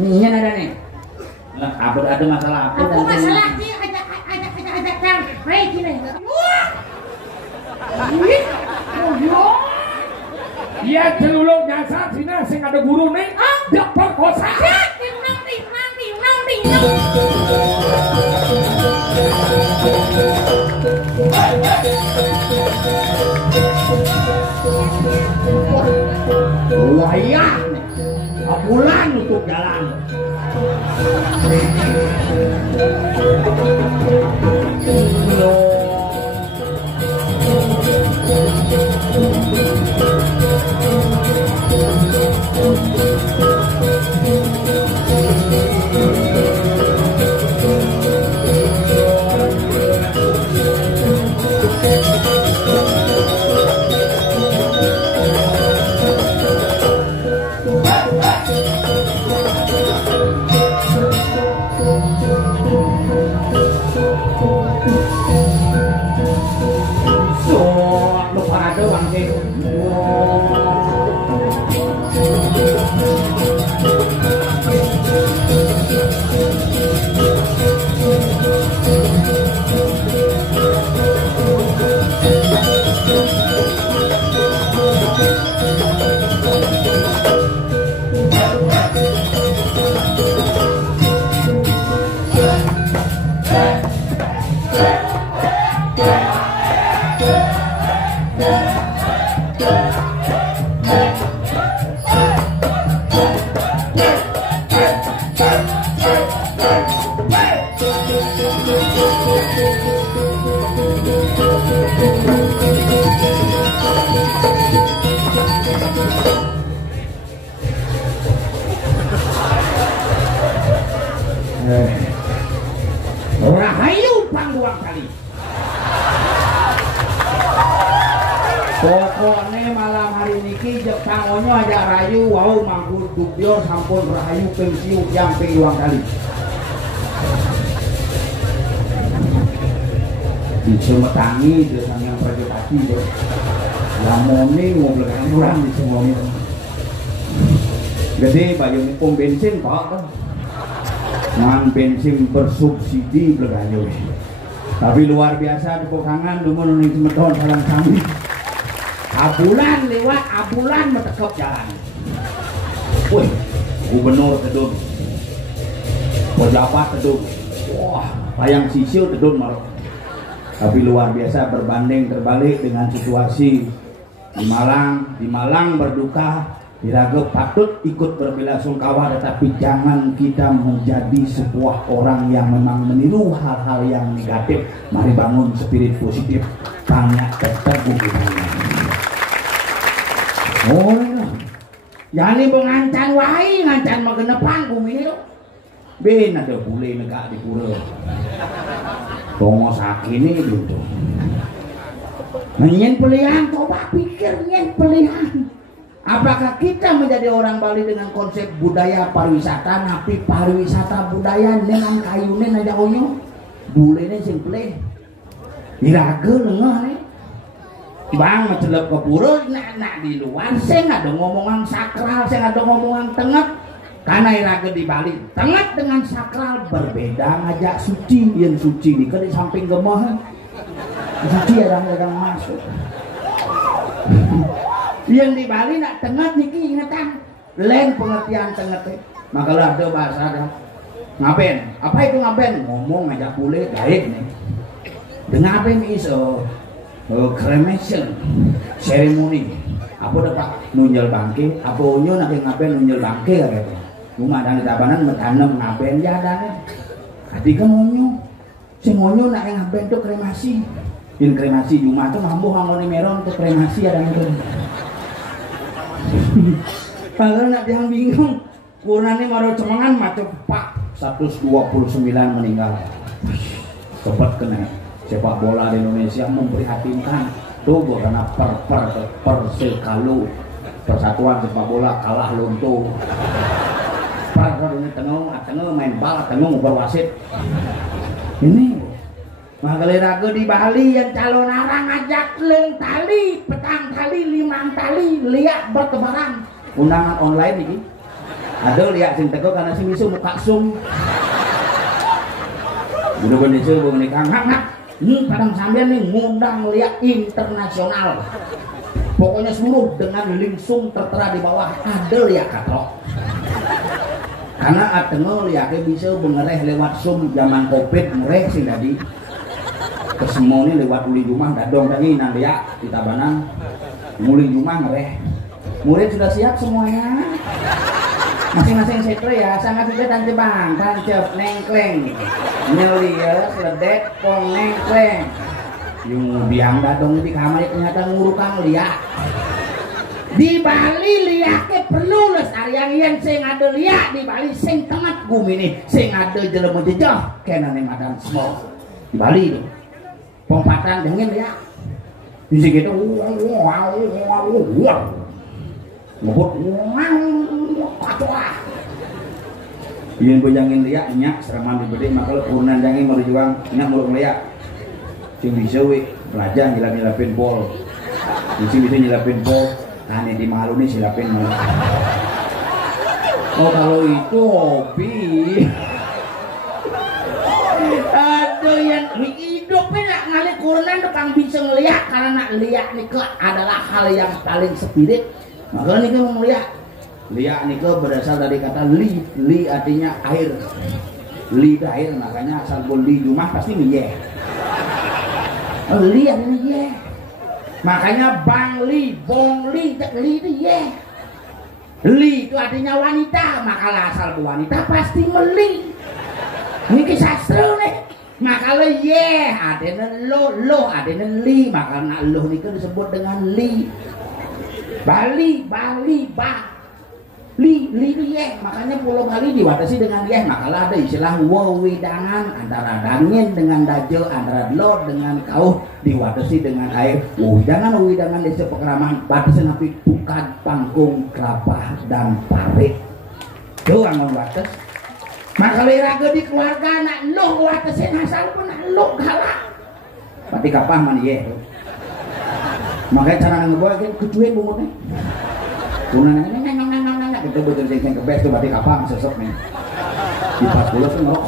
Iya ada nih. Lah, ada masalah apa? Aku masalah sih ada kang. Hai gini. Iya celuluk nyasar sini sing ada guru nih. Dak perkosa. Wayah bulan untuk jalan. Rahayu pangguang kali. Pokoknya malam hari niki Jepangonyo aja rayu wau mangku dubyor sampun rahayu pensiu yang pengguang kali. Disemetangi dengan yang prajepati deh. Lamone ngoblekan orang di semuanya. Gede bayar pom bensin pak kan. Ngan bensin bersubsidi belaganyo. Tapi luar biasa di pokangan dumun ning semeton sareng kami. Abulan lewat abulan metekep jalan. Wih, gubernur tedun. Pejabat tedun. Wah, bayang sisil tedun malah. Tapi luar biasa berbanding terbalik dengan situasi di Malang berduka. Diragep patut ikut berbelasungkawa, tetapi jangan kita menjadi sebuah orang yang memang meniru hal-hal yang negatif. Mari bangun spirit positif, banyak terteguh. Oh, jadi pengancan wae, ngancan magenepan bumi ini. Ben ada bule negak di pura. Tongo sakini gitu. Nyen pilihan, coba pikir nyen pilihan. Apakah kita menjadi orang Bali dengan konsep budaya pariwisata, tapi pariwisata budaya dengan kayunen aja onyo, bulenya simple, diragel nengah nih, bang mencelep ke pura, nak di luar, saya nggak ada ngomongan sakral, saya nggak ada ngomongan tengah, karena iragel di Bali, tengah dengan sakral berbeda, ngajak suci, yang suci di ke samping gemah, suci orang masuk. Yang di Bali nak tengah niki ingatan lain pengertian tengah teh makalah ada bahasa ada ngapain apa itu ngapain ngomong ngajak bule gaib nih dengan apa ini is cremation ceremony apa dapat nunjel bangke apa unyu nak ngapain nunjel bangke gitu rumah dan tabanan mentanam ngapain ya ada ketika unyu si unyu nak ngapain tuh kremasi in kremasi Jumat tuh ngambuh ngomongin meron tuh kremasi ada itu. Kalau nak yang bingung, kurangnya maru cemangan macam pak 129 meninggal. Cepat kena sepak bola di Indonesia memprihatinkan. Tuh karena persekalu persatuan sepak bola kalah luntur. Per ini tengah main bal tengah berwasit. Ini Magalirago di Bali yang calon arang ngajak leng tali, petang tali, limang tali, liak bertebaran. Undangan online ini. Ada liak sing teko karena si misu muka sum. Bener-bener sih bang nikah ngak. Ini padang sambian nih ngundang liak internasional. Pokoknya seluruh dengan lingsung tertera di bawah ada liak katrok. Karena atengel liaknya bisa mengereh lewat sum zaman covid ngereh sih tadi. Kesemua ini lewat uli rumah dadong tadi nan liak di Tabanan. Muli rumah ngereh. Murid sudah siap semuanya. Masing-masing sektor ya, sangat juga tante bang, tancep, nengkleng, nyelias, ledek, pong, nengkleng. Yung biang dadong di kamar ternyata ngurukang liak. Di Bali liaknya perlu lestarian yang sing ada liak di Bali sing tengah bumi ini, sing ada jelema jejah, kena neng madam semua di Bali itu. Pompatan dengin liak. Di situ, ngebut yang bejangin liak nyak seraman diberi maka urunan jangin mau dijuang nyak murung liak sing bisa we belajar nyilap-nyilapin bol sing bisa nyilapin bol hanya di malu nih silapin malu. Oh kalau itu hobi aduh yang hidupnya nak ngalih kurunan tukang bisa ngeliat karena liak nih adalah hal yang paling spirit. Maka nih mau lihat, liak nih berasal dari kata li artinya air, li itu air makanya asal pun di rumah pasti ye. Li artinya ye, makanya bang li, bong li, li itu ye. Li itu artinya wanita, maka asal wanita pasti meli. Ini kisah sastra nih. Maka lo ye, adanya lo adanya li, maka nak lo nih disebut dengan li. Bali, li ye, makanya Pulau Bali dibatasi dengan ye, makalah ada istilah wewidangan antara dangin dengan dajo, antara lo dengan kau dibatasi dengan air. Wewidangan desa Pekraman batasi napi bukan panggung kelapa dan parit. Tuh angon batas. Maka liraga di keluarga nak lo batasin asal pun nak lo galak. Berarti kapah man ye. Makanya cara ngebawa kan kecuali bumbunya. Bumbunya nanya kita betul yang kebes tuh berarti kapang sesok nih. Di 40 tuh ngerok.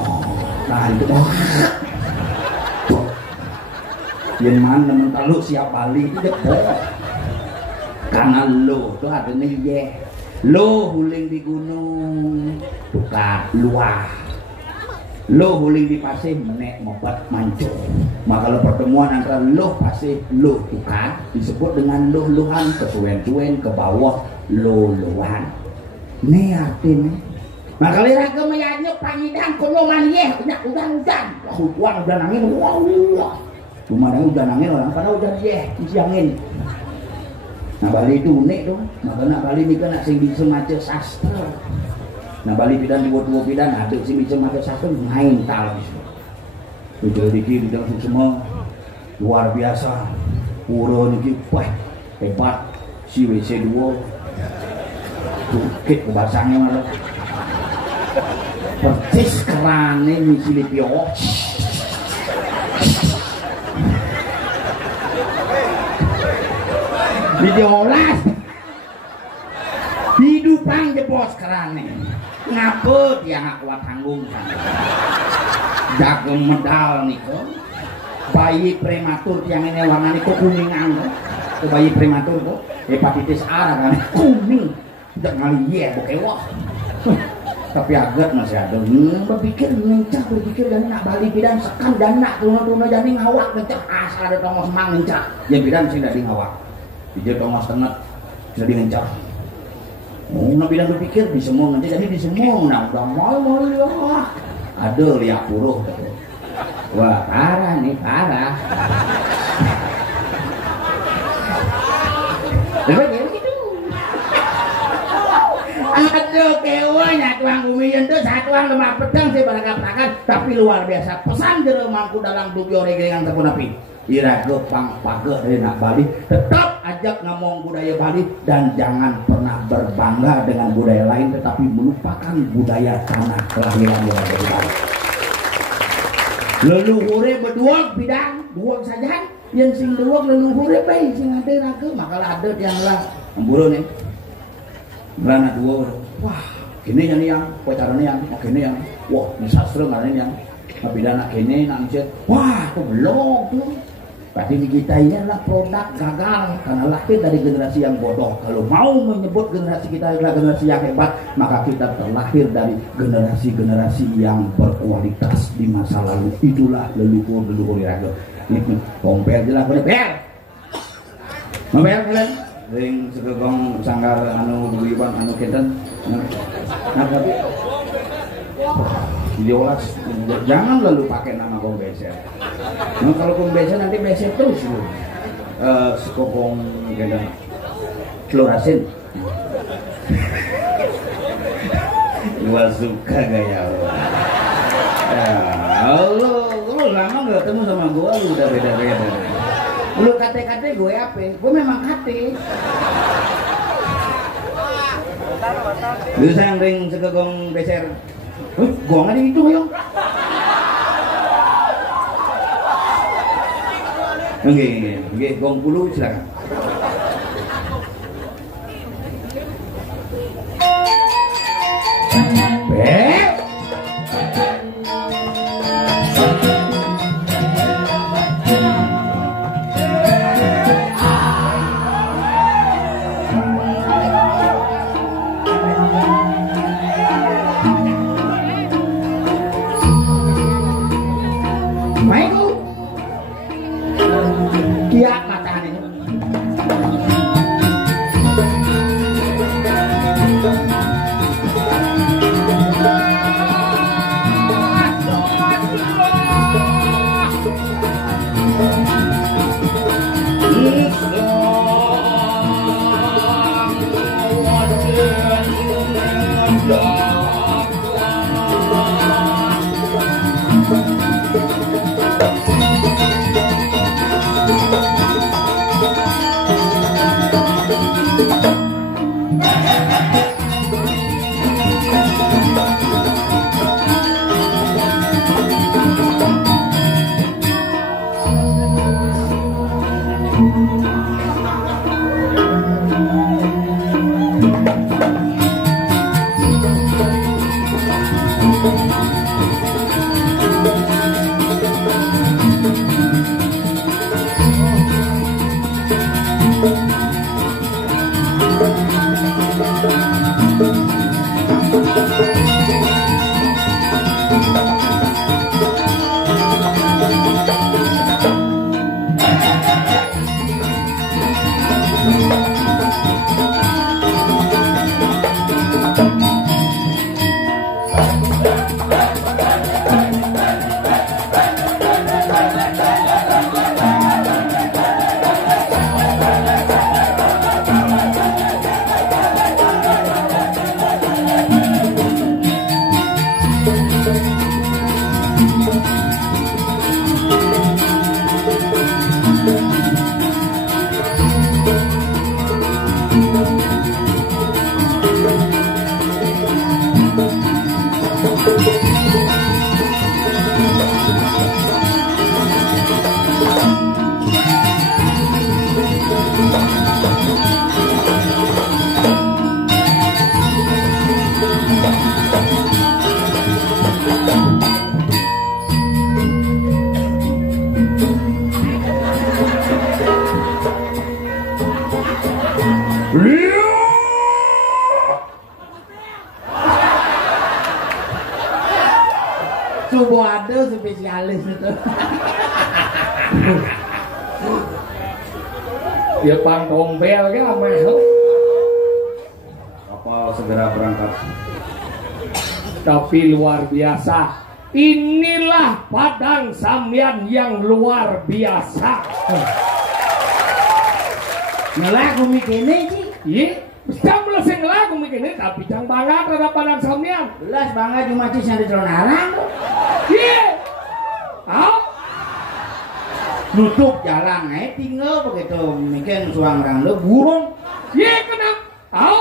Nah itu tuh. Yang mana mentalu siap Bali itu deh. Karena lo tuh adanya ye. Lo huling di gunung, buka luah. Lo huling di pasir menek mobat mancung. Maka kalau pertemuan antara lo pasir lo buka disebut dengan luhan kesuen-suen ke bawah luhan. Ini artinya. Maka lira ke meyanyuk pangidang kono maniyeh udan. Uang udah nangin wow. Cuma udah nangin orang pada udah ye siangin. Nah Bali itu unik tuh. Maka Bali ini kan sing bisa maca sastra. Nah Bali pidan dua pidan ada sing bisa maca sastra main tal bisa. Udah dikit udah semua luar biasa. Pura niki wah hebat si WC 2. Bukit kebasangnya malah. Persis kerane misile pio. Diolas hidupang jebos kerane ngapet yang gak kuat tanggung jago medal niko bayi prematur yang ini warna niko kuningan kok bayi prematur kok hepatitis A kan kuning udah ngali ye bokewah tapi agak masih ada berpikir dan nak Bali bidan sekam dan nak tuna jadi ngawak ngecek asal ada tongos mang ngecek ya bidan sih dari ngawak dia tongos tengah bisa diencar. Nabi dan berpikir di semua nanti jadi di semua nah udah mau ya ada liak puruh wah parah nih parah. Aduh kewanya tuang bumi itu satuan lemah pedang sih barang-barang tapi luar biasa pesan jero mangku dalam dubyo regelingan tepun api. Irago pang pageh dari nak Bali tetap ajak ngomong budaya Bali dan jangan pernah berbangga dengan budaya lain tetapi melupakan budaya tanah kelahiran yang ada di Bali. leluhure berdua bidang dua saja yang sing dua leluhure bae sing ade raga makalah ada yang lah amburo nih berana dua wah gini yang pacarane yang gini yang wah ini sastra ngene yang bidana gini nak ngecet wah kok belum tuh berarti kita ini adalah produk gagal karena lahir dari generasi yang bodoh. Kalau mau menyebut generasi kita adalah generasi yang hebat, maka kita terlahir dari generasi-generasi yang berkualitas di masa lalu. Itulah leluhur raga. Itu kompel jelas bener. Kompel kalian. Ring segegong sanggar anu buyuban anu kenten. Nah tapi diolas jangan lalu pakai nama kombeser. Nah, kalau kombeser nanti beser terus lu. Sekopong gendang klorasin. Gua suka gaya lu. Ya, lu lama nggak ketemu sama gua, lu udah beda-beda. Lu kate-kate gue apa? Gue memang kate. Lu sayang ring sekegong beser. Gua nggak itu yo. Oke, gong puluh silakan. Subuh ada spesialis itu. Ya pantong bel ya mah. Kapal segera berangkat. Tapi luar biasa. Inilah Padang Samyan yang luar biasa. Ngelaku mikirnya sih. Iya, bisa melesing lagu mikirnya tapi jangan bangga terhadap Padang Samyan. Belas bangga cuma cis yang di Tronaran. Iya. Tahu? Nutup jalan tinggal begitu mungkin suang orang lu burung. Iya kenapa? Tahu?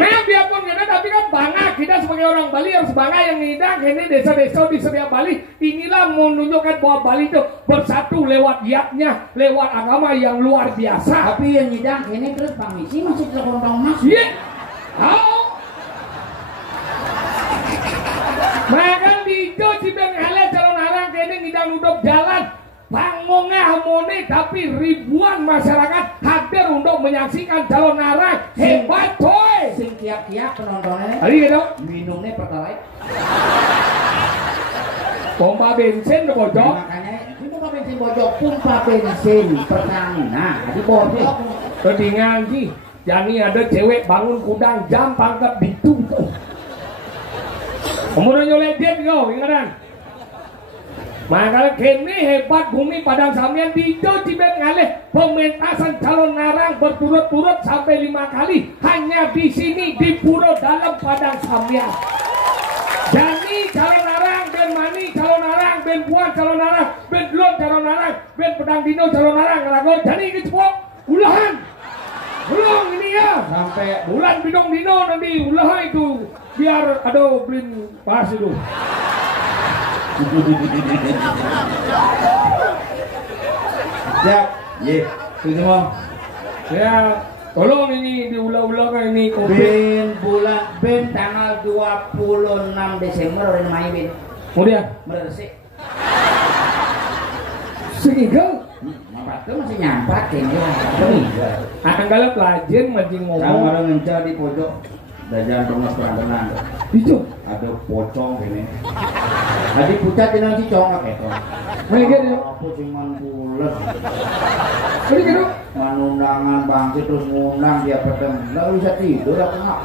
Nah biarpun kita tapi kan bangga kita sebagai orang Bali harus bangga yang ngidang ini desa-desa di setiap Bali. Inilah menunjukkan bahwa Bali itu bersatu lewat giatnya, lewat agama yang luar biasa. Tapi yang ngidang ini terus pamisi masih terkontong mas. Iya. Makan di itu cibeng halal calon arang kene ngidang duduk jalan. Pangungnya harmoni tapi ribuan masyarakat hadir untuk menyaksikan calon arang. Hebat coy. Sing kiak-kiak penontonnya. Hari gitu. Minumnya pertalite. Pompa bensin ke bojok. Makanya ini pompa bensin bojok, pompa bensin Pertamina di bojok. Ketinggalan sih. Jadi ada cewek bangun kudang jam pangkat ditutup. Kemudian nyoledet kau, ingatan. Maka kini hebat bumi Padang Samyan di Cibeng ngalih pementasan calon narang berturut-turut sampai 5 kali hanya di sini di Puro Dalam Padang Samyan. Jani calon narang, Ben Mani calon narang, Ben Puan calon narang, Ben Blon calon narang, Ben Pedang Dino calon narang, Rago Jani ini cepok ulahan. Belum ini ya sampai bulan Bidong Dino nanti ulahan itu biar aduh beliin pas itu. Siap, ye, semua. Ya, tolong ini diulang-ulang ini Ben bulan Ben tanggal 26 Desember orang main Ben. Kemudian Meresik. sehingga Mampat tuh masih nyampat kayaknya. akan galak pelajar mancing Sama ngomong orang ngencah di pojok. Dajan rumah perang itu. ada pocong ini. Tadi pucat dengan si congak itu. Mereka dia. Apa cuman bulat. Jadi gitu. Manundangan bangsa terus ngundang dia petang. Nggak bisa tidur aku nggak.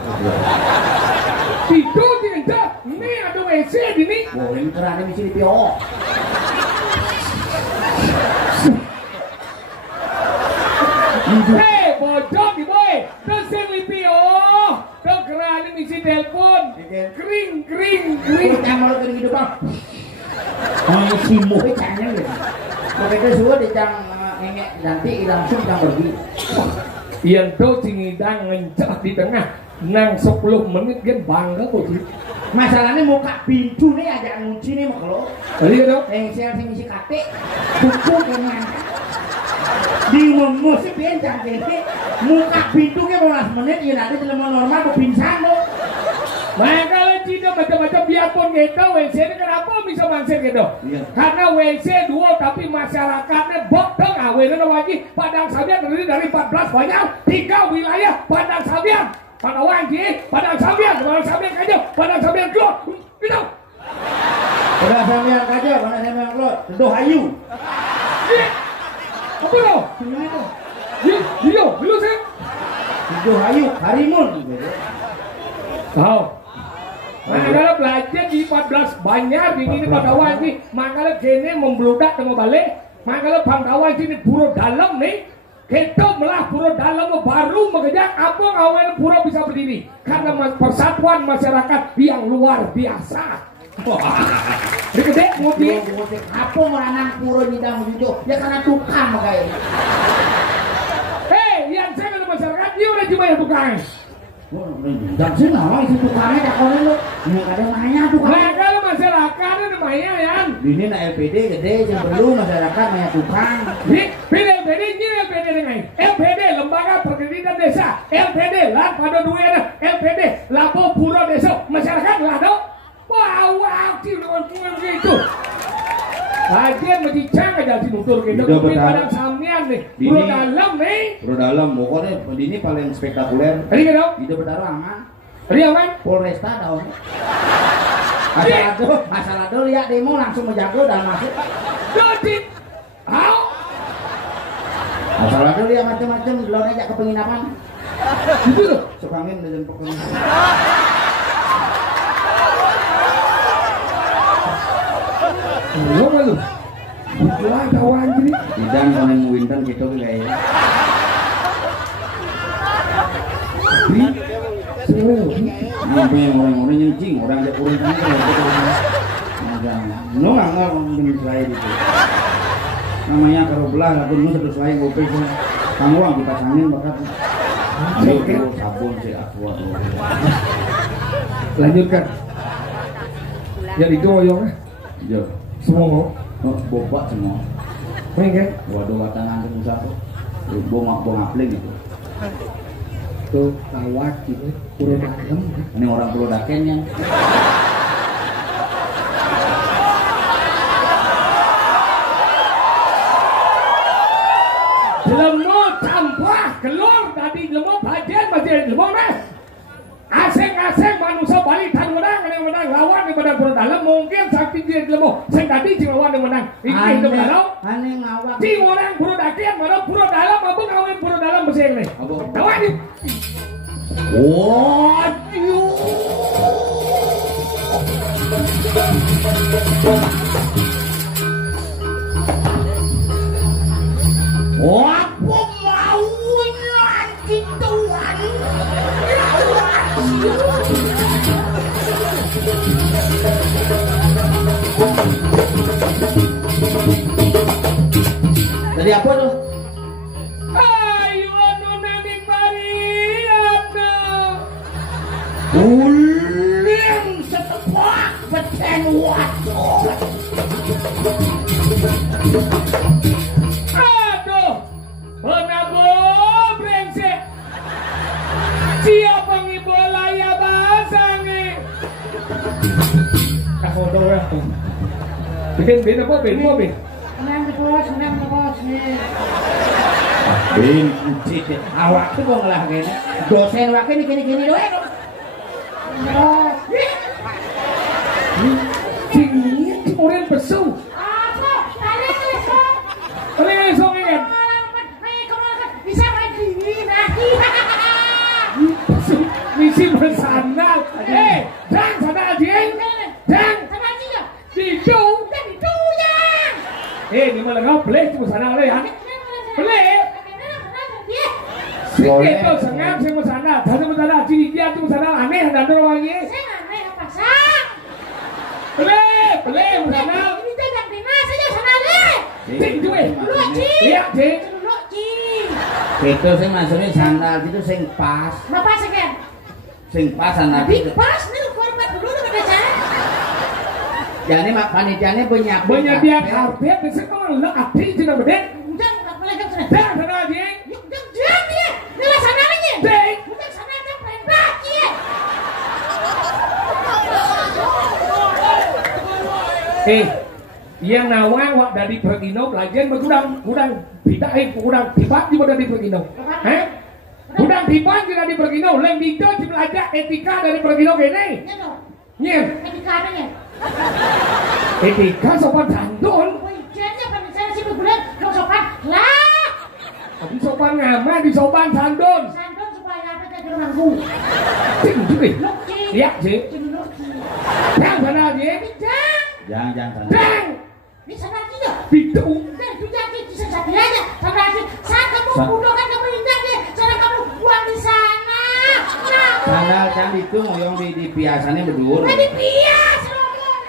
Tidur di enggak. Ini ada WC di sini. Boleh kerana di sini pio. Hei, bojok di boy. Terus yang lipi oh. Terus kerana misi telepon. Kering. Yang mau kering hidup bang. Oh, si muhe cangnya gitu. Begitu sudah dicang ngengek nanti langsung cang pergi. Yang tuh cingidang ngencah di tengah. Nang 10 menit kan bangga kok sih. Masalahnya muka pintu nih aja ngunci nih mak lo. Tadi kan Saya ngisi kate. Buku kayaknya. Di musik pincang kene. Muka pintu ke 12 menit ya nanti selama normal ke pingsan lo. Nah kalau Cina macam-macam biarpun gitu WC ini kenapa bisa mansir gitu? Iya. Karena WC 2 tapi masyarakatnya botong awalnya wajib Padang Samyan terdiri dari 14 banyak 3 wilayah Padang Samyan. Padang Wajib, Padang Samyan kaja, Padang Samyan keluar, gitu. Padang Samyan kaja, Padang Samyan keluar, Teduh Hayu. Iya. Apa lo? Iya, dulu sih. Teduh Hayu, Harimun. Tahu. Makanya belajar di 14 banyak ini Pandawa ini, makanya kene membludak tengah balik, makanya Pandawa ini pura dalam nih, kita melah pura dalam baru mengejar apa awal pura bisa berdiri, karena persatuan masyarakat yang luar biasa. Gede mobil. Apa meranang pura nyidang hidup? Ya karena tukang makanya. Hei, yang saya kalau masyarakat, dia udah cuma yang tukang. Jangan nawang isi tukangnya tak kau lu. Nggak ada mahnya tukang. Nah kalau masyarakat ada mahnya ya. Ini nak LPD gede yang perlu masyarakat mahnya tukang. LPD ini LPD dengan LPD Lembaga Perkreditan Desa. LPD lah pada duitnya. LPD Lapo Pura Desa. Masyarakat lah dong. Wow, dengan gitu. Bagian mencicang aja si nutur kita. Tapi Padang Samyan nih. Pura dalam nih. Pura dalam pokoknya ini paling spektakuler. Tadi kan dong? Itu berdarah aman. Tadi aman? Polresta dong. Asal ada lihat demo langsung menjaga dan masuk. Jadi, how? Asal ada lihat macam-macam belum aja ke penginapan. Gitu loh. Sukangin dan pokoknya. Lo kan lu? Bukan kawan gini. Tidak paling winter gitu kayak. Sampai orang-orang nyencing, orang aja kurang kan. No nggak mungkin selai gitu. Namanya kalau belah atau nu satu selai gope sih. Kamu orang dipasangin bakat. Ayo sabun sih aqua. Lanjutkan. Yang digoyong ya. Iya. Semua. Bobak semua. Main kan? Waduh watangan itu satu. Bongapling itu. Tuh kawat gitu. Pura dalam. Ini orang Pulau Daken yang Lemo campur kelor tadi lemo bajen lemo meh. Asing-asing manusia balik tan menang lawan yang menang Pulau dalam mungkin sakti dia lemo. Sing tadi sing lawan yang menang. Ini itu kalau. Ane ngawak. Di orang Pulau Daken mana Pulau dalam apa ngawin Pulau dalam besar ni. Lawan ni. Waduh. Wah, pemauan kituan. Jadi apa tuh? Ayo anu nening Mariana. Uling setepak beten wadon. Aduh, penabo brengsek. Siapa ngibelaya bahasa ni? Aku tahu ya. Ben apa ben? Senang the boss nih. Bin cicit awak tuh kok ngelah kene. Dosen wae gini doe. Bos. Cing orang besu. Apa? Tadi itu. Oleh esok kan. Bisa main gini lagi. Misi bersandal. Dan sana jeng. Dan Sama dia. dicu. Dan itu ya. Ni malah kau pelek cuma sana le ya. Pelek. Dia. Sikit tu sengam sama sana. Sana sana ciri dia cuma sana aneh dan orang ni. Saya nggak mau pasang. Pelek sana. Ini jangan bina saja sana deh. Cing tu eh. Dulu cing. Lihat cing. Dulu cing. Itu sing maksudnya sandal itu sing pas. Bapak sekian. Sing pas sandal Tapi itu. pas nih korban dulu pada saya. Jadi mak panitianya Banyak dia karpet, besok kau nak api cina bedek. Jangan nggak boleh kan sana. Dan sana jeng. Yuk jangan dia. Nila sana aja. Cing. Udah sana aja pengen lagi ya. Yang nawang wak dari Pergino belajar kurang tibat di dari Pergino. Kurang tibat di Pergino. Lem itu belajar etika dari Pergino kene. Ya dong. Nye, Etika adanya. etika sopan santun. Woi, jadi apa saya sih berbulan lo sopan lah. Di sopan ngamen, di sopan santun. Santun supaya apa jadi manggung. Cing juga. Loki. Lihat sih. Jadi loki. Yang sana jeng. Jangan. jangan Dan Di sana aja. itu. Dan itu jadi di sana aja. Sana aja. Saat kamu bodoh kan kamu indah deh. Sana kamu buang di sana. sandal can itu moyong di biasanya berdur. Tadi bias.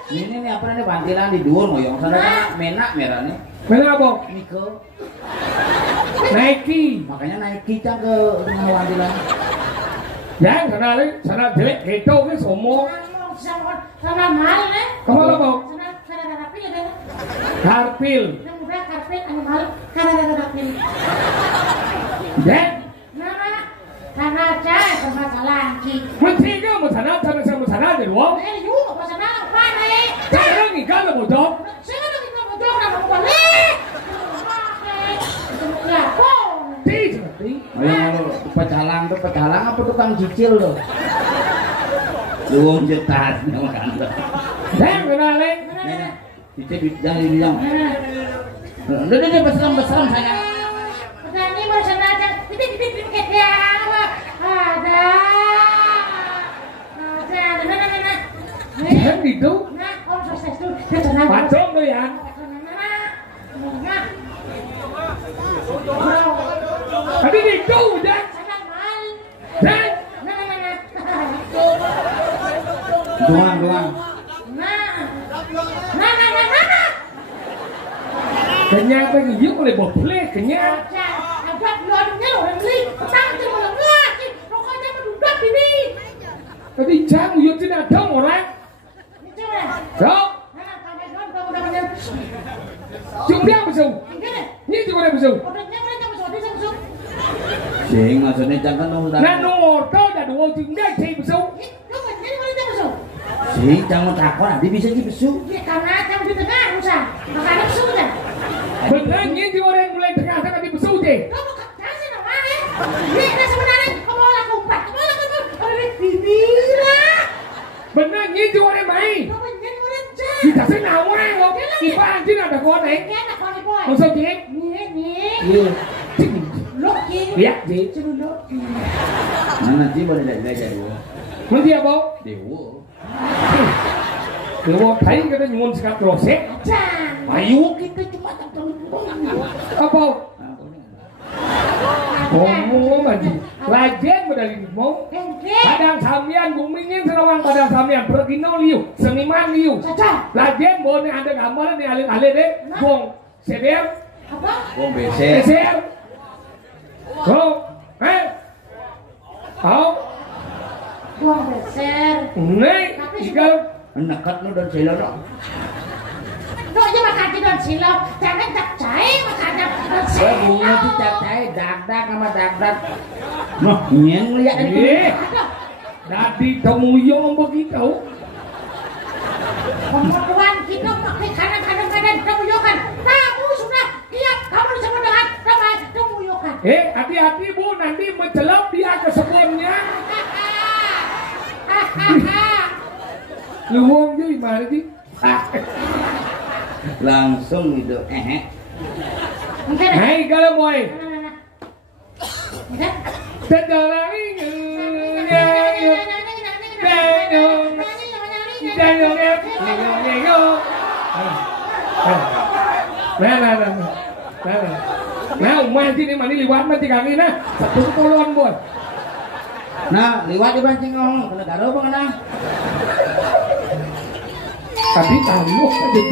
Ini nih apa nih bantilan di dur moyong sandal kan menak merah nih. Mana apa? Nike. Nike. Makanya naik kita ke rumah bantilan. Yang sana jelek itu ke semua. Sana mahal nih. Kamu apa? Sana karapil ada. Karpil. Yang muda karpil anu mahal. Karena karapil. Dan Nama karena aja permasalahan ki. menteri ke sana di luar. Eh juga pasana apa nih? Sekarang ni kan bodoh. Saya kan kita bodoh nama balik. Ya, kok. Ti seperti. Moyong pecalang apa tukang cicil loh. Luang jetas nama kan. Dan kenalin. Cicil jangan dibilang. Udah besar saya. Ini baru sana aja. Dikit ya. Ada. Jangan itu. Nah, om sukses tuh. Dia tenang. Pacong tu ya. Tadi itu dan dan Doang. kenyang lagi yuk boleh boleh kenyang. Tadi jang uyut sini ada orang. Itu mana? Dok. Nah, kamera kamu udah bener. Jumlah besok. Gini. Ini juga besok. Kodenya mana kamu sudah bisa besok. Sing asane jangan nunggu. Nah order dah dua jumlah cai besok. Lu kan jadi mana besok? Sing jangan takon adi bisa di besu. Ya karena kamu di tengah usah. Makanya besok dah. Benar ini orang mulai tengah tengah di besok je. Kamu kasih nama ya. Ini sebenarnya kamu laku umpat. Kamu laku bibira. Benar ini orang main. Kamu jadi orang jahat. Kita senang orang loh. Ipa anjing ada kau ni. Ini anak kau ni boy. Masuk je. Ini. Loki. Ya je. Cuma Loki. Mana nanti boleh belajar dulu. Nanti apa? Dewa. Dewa thấy cái đó ngon sekat roset. Jangan. Ayo kita cuma tentang Apa? Ngomong lagi. Lajen medali mau. Padang Samyan bumingin serawang Padang Samyan berkinau liu, seniman liu. Caca. Lajen boleh ada gambar ni alih-alih deh. Bong seder, Apa? Wong beser. beser. Bong, Au, Buang beser. nih, igal. Nekat nu dan sila dong. Lo aja makan di daun silau. Jangan tak cair makan di daun Saya silau. bunga tu cap cai dak sama dak. Noh, nyeng lihat itu. Dadi temuyong begitu. Pembunuhan kita pakai kadang-kadang temuyukan. Kamu sudah siap. Kamu disebut dengan nama temuyukan. Hati-hati bu, nanti mencelup dia ke sebelumnya. Luwung je gimana sih? Langsung itu Mungkin. Hai kalau boy. Mungkin. Sedalangi Nah, umay sini mani liwat mati kami nah. Satu kolon boy. Nah, liwat di pancing ngomong kena garo apa kena? Tadi tahu tadi.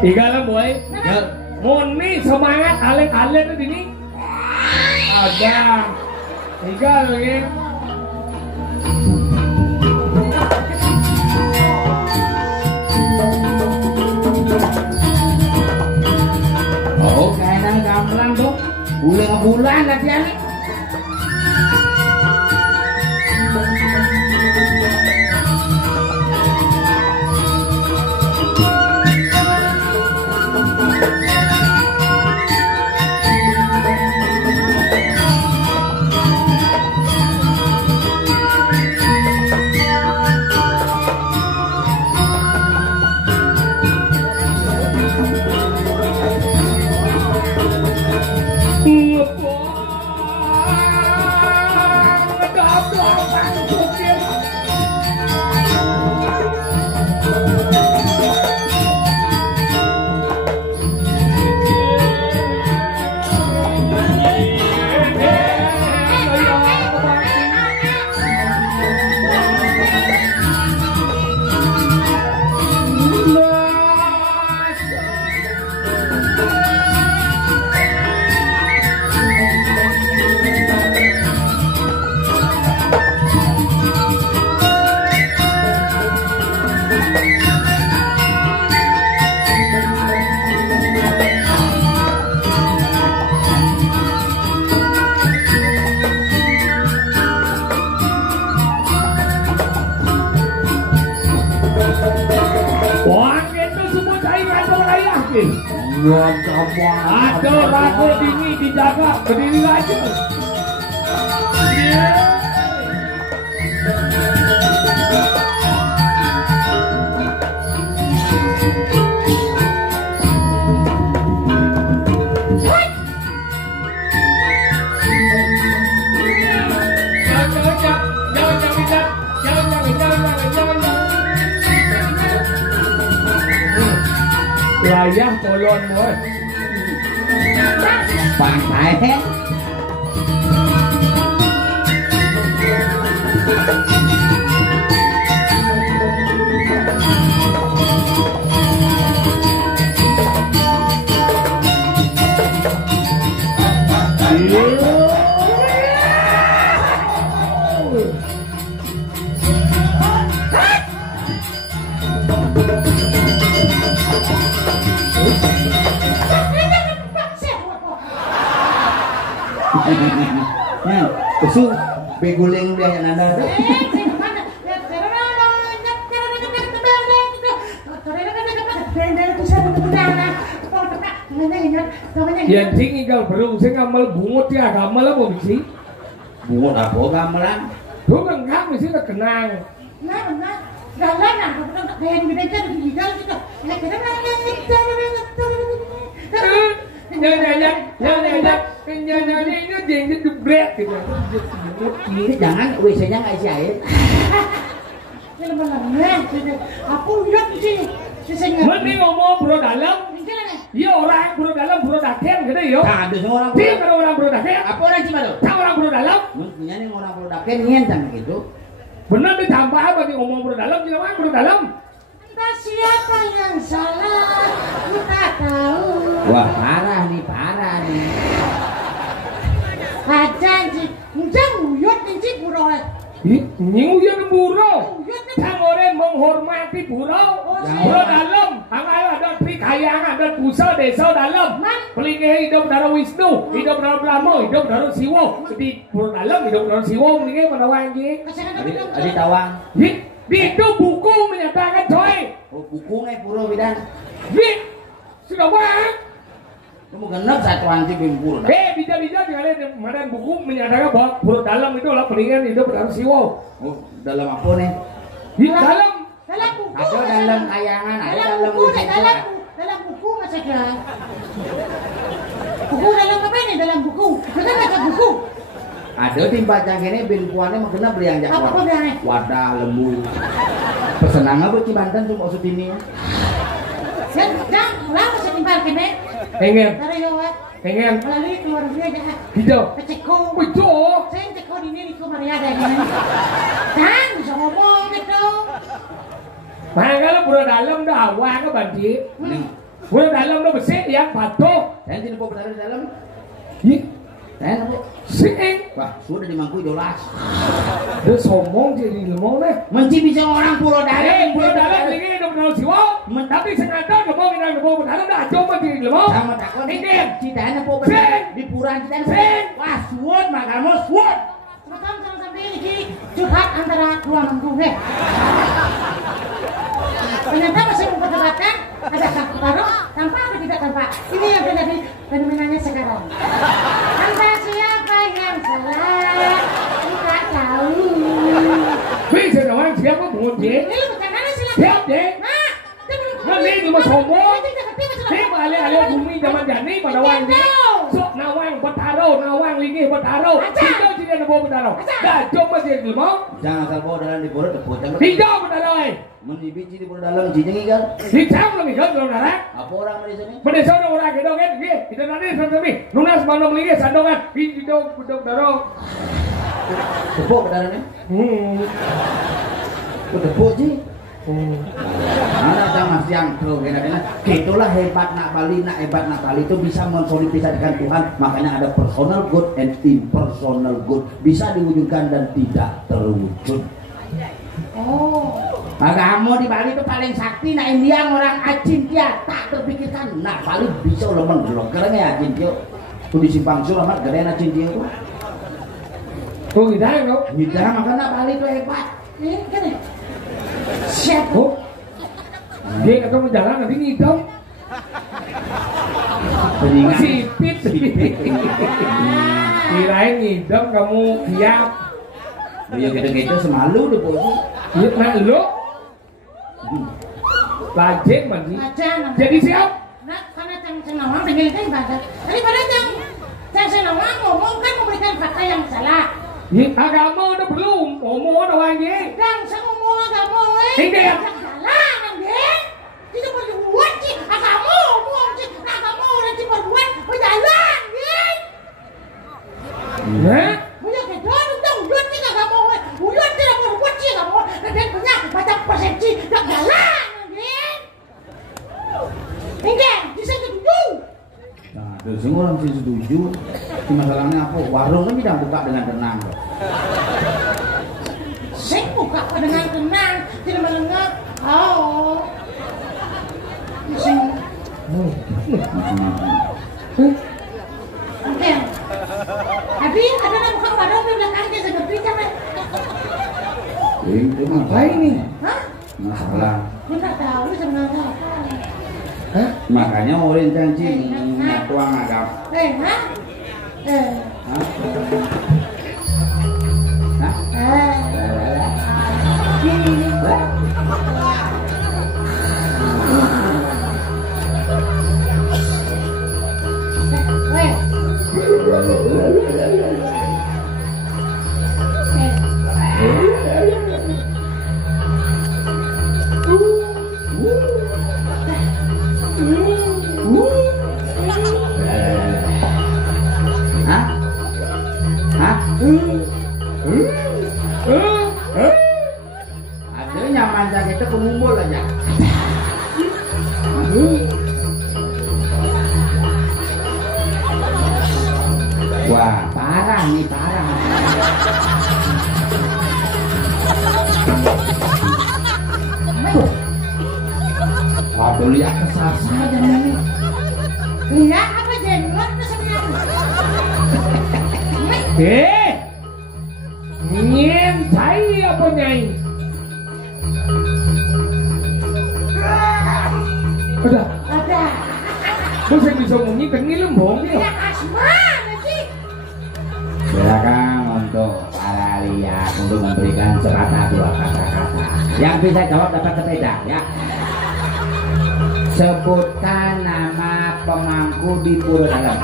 Igalan boy. Moni semangat alet-alet di sini. Ada. Igal lagi. Oh, kayaknya gamelan tuh. Bulan latihan nih. Ada lagu dini dijaga berdiri aja. Layah kolon boy. Pantai. Ya, kesu beguling dia yang nanda tuh. Yang tinggi kalau belum saya ngamal bungut ya ngamal apa sih? Bungut apa gamelan? Tuh kan kami sih tak kenang. Nyanyi ini dubrek gitu. Ini jangan WC-nya nggak isi air. Aku lihat di sini. Mending ngomong bro dalam. Iya orang bro dalam bro daken gitu yo. Ada semua orang. Dia kalau orang bro daken. Apa orang cuma tuh? Tahu orang bro dalam? Mestinya nih orang produkken nyentang gitu. Benar ditambah apa nih ngomong bro dalam? Tidak orang bro dalam. Entah siapa yang salah, kita tahu. Wah parah nih. Kacan sih, jangan uyut nih bro. Nyuyun buro. Sang orang menghormati buro. Buro dalam. Angkai ada trikayangan dan pusat desa dalam. Pelingnya hidup dari Wisnu, hidup dari Brahma, hidup dari Siwo. Di buro dalam hidup dari Siwo. Pelingnya pada wangi. Adi tawang. Itu buku menyatakan coy. Oh, buku nih puro bidan. Sudah wang. Kamu genep satu anti bimpur. Bisa kalian kemarin buku menyatakan bahwa buro dalam itu adalah pelingan hidup dari Siwo. Oh, dalam apa nih? Di dalam buku. Ada dalam kayangan, ada dalam dalam buku mas ada. Buku dalam apa ini? Dalam buku. Kita baca buku. Ada timbaca gini binpuannya mau kena beli yang jakwar. Apa dah? Wadah lembu. Pesenang apa Cibanten cuma usut ini. Jangan lama saya timbal kene. Pengen. Pengen. Melalui keluar dia aja. Hijau. Keceko. Betul. Saya ceko di sini kok Maria ada ini. Kan bisa ngomong gitu. Kalau buro dalam dah awak ke banjir. Buro dalam dah bersih yang patuh. Saya sini kok berada di dalam. Saya kok. Sing. Wah sudah dimangkui jelas. Dia sombong jadi lemong deh. Menci bisa orang puro dalam. Buro dalam ini udah benar siwa. Tapi sengaja ngomong ini ngomong dalam dah cuma jadi lemong. Sama takon ini. Cita ini kok di puran cita ini. Wah suut makamu suut. Sama sampai ini curhat antara dua manggung deh. Ternyata masih memperdebatkan ada baru tanpa atau tidak tanpa. Ini yang terjadi fenomenanya sekarang. Entah siapa yang salah, kita tahu. Bisa orang siapa bungut dia? Ini lu bagaimana sih? Siap deh. Nah, ini cuma sombong. Ini alih-alih bumi zaman jani pada wangi. Sok nawang nawang lingi betaro. Tidak tidak ada bawa betaro. Dah cuma dia lemong. Jangan asal bawa dalam di puro tepuk. Tidak betaro. Menibiji di puro dalam cincin kan? Tidak lagi kan kalau nara. Apa orang di sini? Berdesa orang gitu kan? Kita nanti sampai lunas mandong lingi sandongan. Tidak betaro. Tepuk dalamnya? Tepuk sih. Ada mas yang tuh gitulah hebat nak Bali itu bisa mensolidisasikan Tuhan, makanya ada personal good and impersonal good, bisa diwujudkan dan tidak terwujud. Kamu di Bali itu paling sakti, nah India orang Acintya tak terpikirkan, nah Bali bisa udah mengelok kerengnya Acintya itu di Simpang Sur amat gede Acintya itu. Oh tidak kok? Tidak, makanya Bali itu hebat. Ini kan ya? Siap. Oh, dia akan berjalan nanti ngidam. Sipit. Kirain ngidam kamu kiap. Ya gitu-gitu semalu deh bos. Iya, nah lo. Lajeng mandi. Jadi siap. Nah, karena Ceng-Nawang tinggal kan ibadah. Daripada Ceng-Nawang ngomong kan memberikan fakta yang salah. Agama udah belum, ngomong udah wangi. Dan saya ngomong agama ini ya. Salah nanti. Kita berbuat sih agama ngomong sih agama orang sih berbuat berjalan nih. Nah, punya kedon udah udah sih agama udah tidak berbuat sih agama dan punya macam persepsi tak jalan nih. Enggak, bisa setuju. Nah, semua orang sih setuju. Masalahnya apa? Warung kan tidak buka dengan tenang. Saya buka dengan tenang, tidak menengah. Oh, oke. Apa ini? Hah? Masalah. Dia nggak tahu sebenarnya apa. Hah? Makanya orang janji tuang agak. Hah? Hah? Hah? Gini. Hah? Hah? Ada nyaman sakit itu pengumpul aja. Wah, parah nih, parah. Waduh, lihat kesal saja nih. Lihat apa jenggot kesannya? Nyen cai apa nyai? Udah, Ada. bisa bisa ngomongin tengi lembong Ya ya. asma nanti. Silakan untuk para lihat untuk memberikan sepatah dua kata-kata. Yang bisa jawab dapat sepeda ya. Sebutkan nama pemangku di Pura Dalam.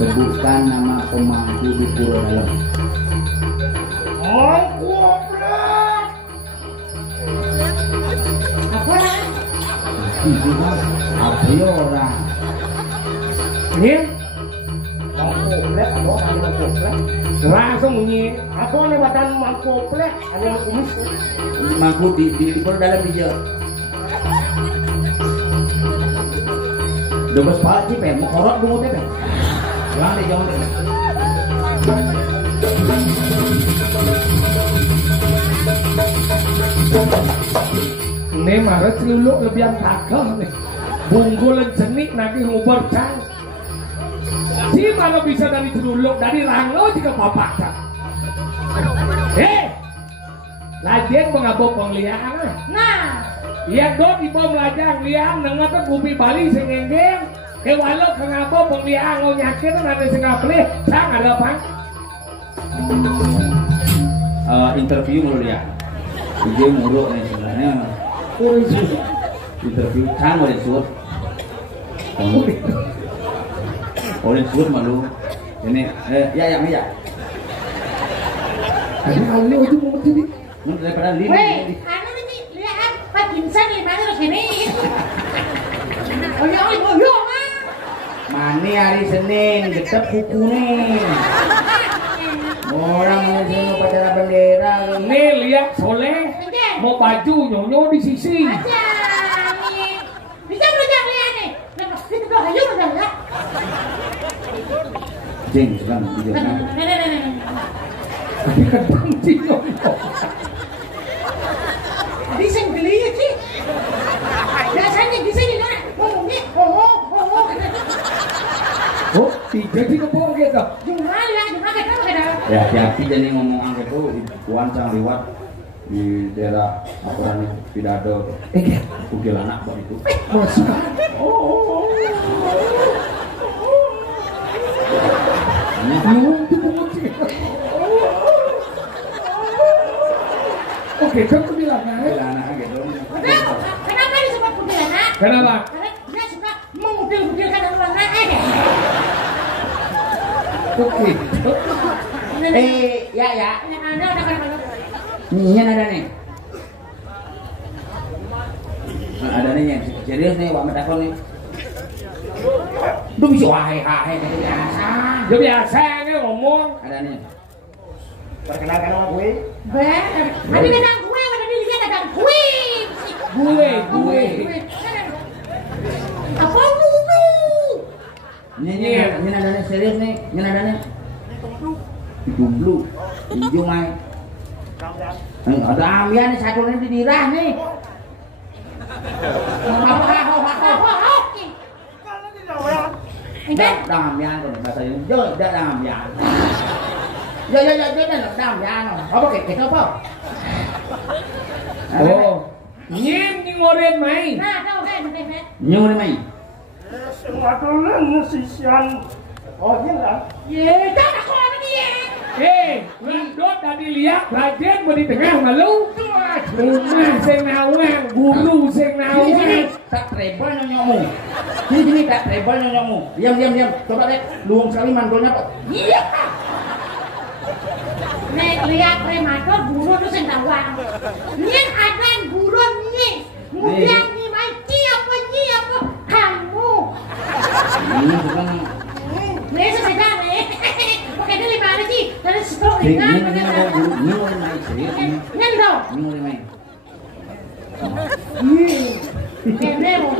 Sebutkan nama pemangku di Pura Dalam. Apa lah? Itu kan apa orang? Nyen, langsung nyen. Apa nih badan mangkoplek? Ada yang kumis. Pemangku di Pura Dalam dia. Dobes pala sih, mau korot dulu deh. Jangan deh, jangan deh. Ini marah celuluk lebihan takah nih. Bungkulan jenik nanti ngubar cang. Si mana bisa dari celuluk dari ranglo jika bapak cang. Lajian mengabok pengliaan. Nah, Iya do di bom lajang liang nengah tuh kupi Bali sengenggeng. Walau kengabok pengliaan lo nyakit tuh nanti sengapelih. Cang ada apa? Interview mulu ya. Dia mulu nih sebenarnya. Interview kan oleh suut. Oleh suut malu. Ini ya. Tadi kalau itu mau jadi. Daripada lima. weh, anu ini lihat Pak Jinsan di mana terus ini? Oh yo mah. Mani hari Senin getep kuku nih. Orang mau sini upacara bendera. Nih lihat soleh mau baju nyonyo di sisi. Aja nih. Bisa belajar lihat nih. Itu tuh ayo belajar ya. Jeng sedang di jalan. Tapi kadang sih nyonyo. Bisa geli sih. Biasanya di sini kan ngomongnya Oh, tiga sih kepong gitu. Gimana kan? Ya hati-hati jadi ngomong angkat tuh Puan sang liwat di daerah apa nih tidak ada kukil anak buat itu. Oke, kan aku bilang Kukil anak gitu. Kenapa disebut kuntilanak? Kenapa? Karena dia suka mengutil-kutilkan orang lain. Oke. Ya. Ada kan? Nih ada nih. Ada nih yang serius nih, Wak Medakon nih. Duh bisa wahai biasa. Ya biasa nih ngomong. Ada nih. Perkenalkan nama gue. Tapi kadang gue, ada dilihat kadang gue. Gue. Apa lu? Ini ada nih serius nih. Ini ada nih. Dulu, hijau mai. Ada ambian nih satu nih di dirah nih. Apa? Đàm Giang còn bà thầy chơi đã Đàm Giang. Giờ là Đàm Giang nào. Có cái không không? Ồ, nhiên như ngồi lên mày. Như thế mày. Semua tu lang si Sian. Oh, iya lah. Ye, jangan kau ni. Landot dah dilihat rajen mau di tengah malu. Rumah sing nawang, guru sing nawang. Tak treble nyonyomu. Sini tak treble nyonyomu. Diam. Coba deh, luang sekali mandolnya kok. Iya. Nek lihat prematur guru tu sing nawang. Nyen aden guru ni. Kemudian ni mai apa kamu. Ini bukan Ni sepeda ni. Pakai dia 5 hari sih. Dari stroke ini kan. ini main serius ini. Nyen dong. Ini main. Kene mo.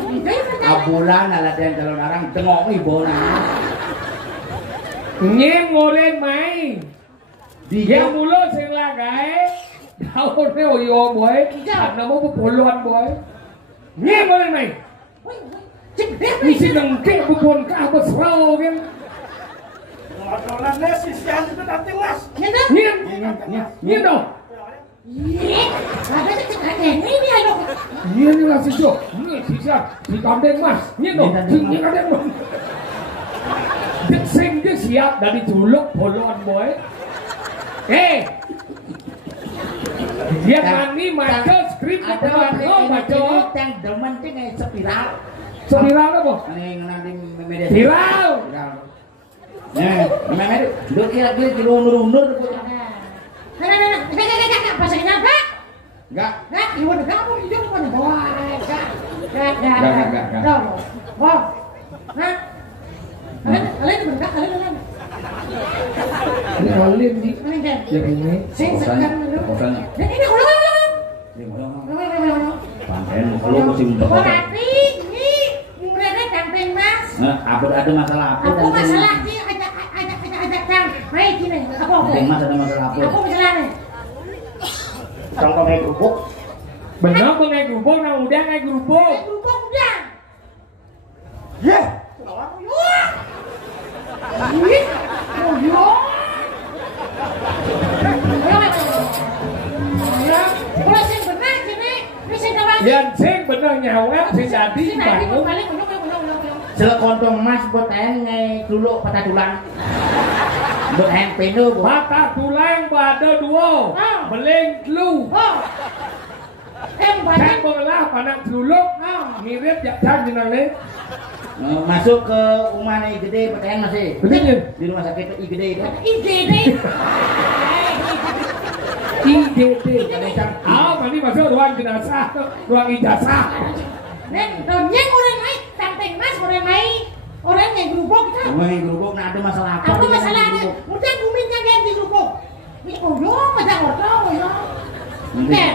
Abulan ala den kalau narang tengok ibu nah. Nhiên ngồi lên mày. Đi Dia mulut sing lagai. Daun ni oyo boy. Ada mau puluhan boy. Nhiên ngồi lên mày. Ni sedang ke bubon ka apa serau kan. Semua tu lang si Sian itu datang mas. Nyen dong. Nhiên dong. Ye. Ada cakap ni ayo. Nhiên ni lah sejok. Ni sisa si kandeng mas. Nhiên dong. Ni kandeng mas. Dia sing dia siap dari juluk puluhan boy. Dia mani maca skrip Ada baca. yang demen tu kayak spiral. Spiral apa? Ini nanti media. Spiral. Memang itu. Dua kira-kira di undur-undur. Nah, pasangnya enggak? Enggak. Enggak, ibu kamu hidup mana? Wah, enggak. Enggak. Wah. Hah? Kalian berdak kalian. Ini kalian ni. Kalian kan? Ya ini. Saya sekarang dulu. Bosannya. Dan ini ulang. Panten kalau mesti untuk. Oh, tapi ini mereka camping mas. Ada masalah apa? Aku masalah sih ada cang. Baik gini. Apa? Mas ada masalah apa? Aku masalah nih. Contoh kayak kerupuk. Benar mengai gerubuk, nah udah ngai gerubuk. Berhubung udah. Ye. Oh yo. Kalau sing benar sini, ini sing kawan. Yang sing bener nyawa sing jadi bangun. Balik benar. Selekontong mas buat ngai dulu patah tulang. Buat peno buat. Patah tulang pada dua. Beleng lu. Oh. Kan belah panak dulu. Mirip jaksan jenang ni. Masuk ke rumah nih gede pakaian masih. Betul. Di rumah sakit IGD itu. IGD. Mandi masuk ruang jenazah, ruang ijazah. Nen, tahunnya orang naik, samping mas orang naik, orang yang gerubuk kita. Rumah gerubuk, nah ada masalah apa? Apa masalahnya? Udah buminya yang di gerubuk. Ini orang macam orang ya. Nen,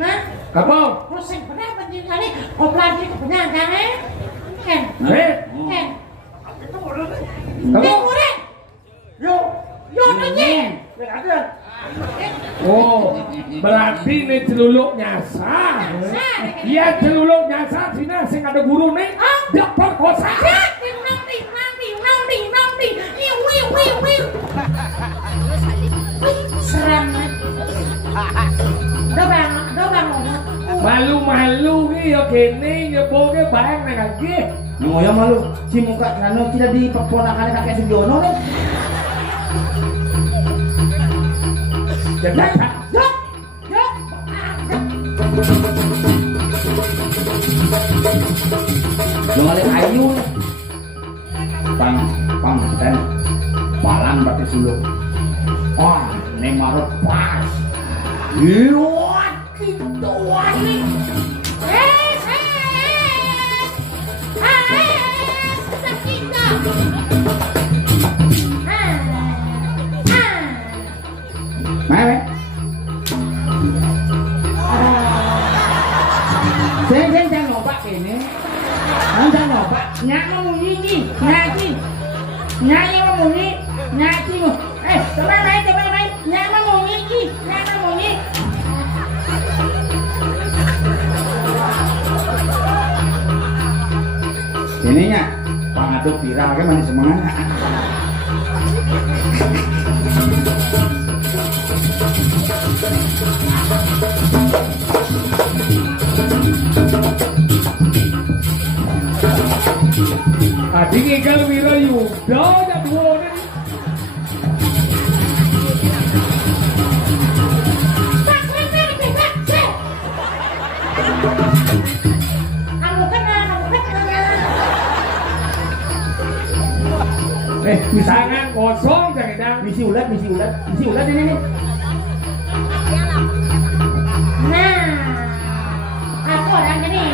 nah. Apa? Proses pernah penting kali operasi kepenyangan Nen. Nen. Kamu? Nen. Yo. Yo nanya. Ada. Oh, berarti ini celuluk nyasar. Iya celuluk nyasar sini sing ada guru nih. Dapat kosa. Seram. Dobang. Malu-malu nih ya kene nyeboke barang nek lagi. Ngoyo malu, si muka nano tidak di perponakan kakek Sugiono nih. Jangan. Nolak ayu. Pang ten. Balang berarti suluk. Wah, ini marut pas. Lihat itu wani. Mana? Jangan ngopak ini. Jangan ngopak. Nyak mau nyanyi, nyanyi. Nyanyi mau nyanyi, nyanyi. Coba main. Nyak mau nyanyi, nyak mau nyanyi. Ininya, Waduh viral ke mana semangat. Adik ikan Wirayuda dan Wone. Misalkan kosong jangan misi ulat ini nih. Nah, aku orangnya nih.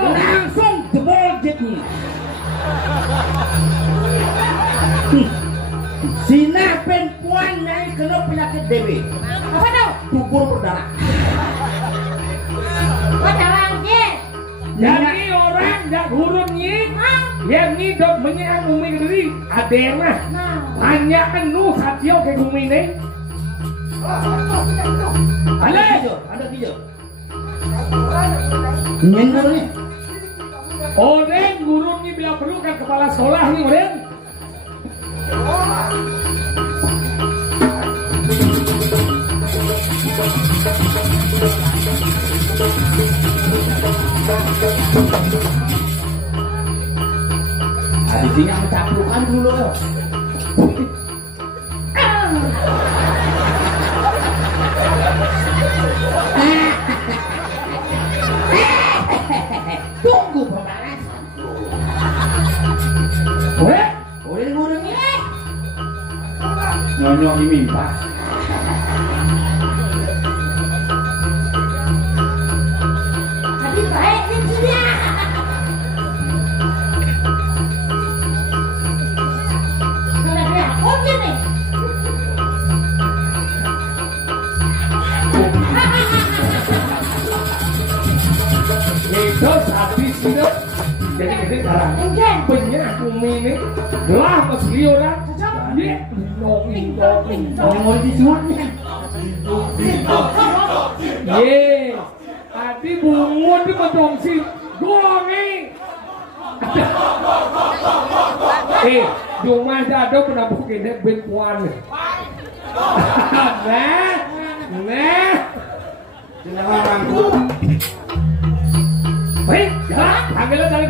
Langsung jebol jetnya. Sina perempuan yang kena penyakit DB. Apa tuh? Kubur berdarah. Apa lagi? Jadi orang yang hurufnya yang hidup menyang umi diri ada mah hanya anu satyo ke umi ini. Ada tiga. Nyenggol nih. Orang gurunya bila perlu kan kepala sekolah nih orang. Di sini yang mencaplukan dulu. Tunggu pembalasan. Boleh ngurung ini. Nyonyok ini Pak. Tapi baik nih dia. Kalau dia oke nih. Itu habis itu. Jadi sekarang punya umi ini gelah meski orang. Dia Ngomong di suaranya. Ye, tadi bungun di bedongsi gongi. Di rumah ada pernah bukin bentuan. Nah. Jangan orang. Hei, jangan, panggilnya dari